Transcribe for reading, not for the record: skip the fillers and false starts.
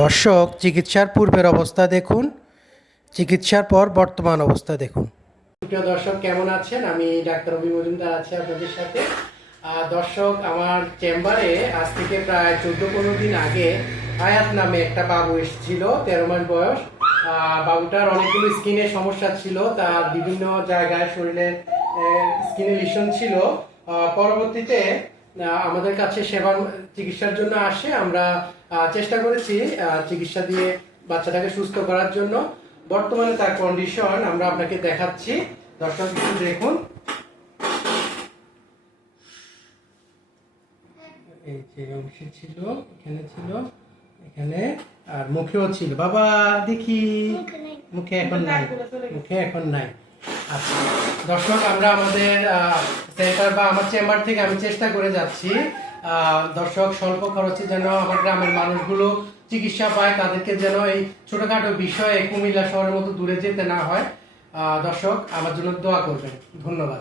দর্শক, চিকিৎসার পূর্বের অবস্থা দেখুন, চিকিৎসার পর বর্তমান অবস্থা দেখুন। প্রিয় দর্শক, কেমন আছেন? আমি ডাক্তার অভি মজুমদার আছি আপনাদের সাথে। দর্শক, আমার চেম্বারে আজ থেকে প্রায় 14-15 দিন আগে আয়াত নামে একটা বাবু এসেছিল, 13 মাস বয়স। বাবুটার অনেকগুলো স্কিনের সমস্যা ছিল, তার বিভিন্ন জায়গায় শরীরের স্কিনের লিশন ছিল। পরবর্তীতে আমাদের কাছে সেবা চিকিৎসার জন্য আসে। আমরা চেষ্টা করেছি চিকিৎসা দিয়ে বাচ্চাটাকে সুস্থ করার জন্য। বর্তমানে তার কন্ডিশন আমরা আপনাকে দেখাচ্ছি। দর্শক, দেখুন, এই যে অংশে ছিল, এখানে ছিল, এখানে, আর মুখেও ছিল। বাবা দেখি, মুখে এখন নাই, মুখে এখন নাই। আচ্ছা দর্শক, আমরা আমাদের সেন্টার বা আমার চেম্বার থেকে আমি চেষ্টা করে যাচ্ছি দর্শক, স্বল্প খরচে যেন আমার গ্রামের মানুষগুলো চিকিৎসা পায়, তাদেরকে যেন এই ছোটখাটো বিষয়ে কুমিল্লা শহরের মতো দূরে যেতে না হয়। দর্শক, আমার জন্য দোয়া করবেন। ধন্যবাদ।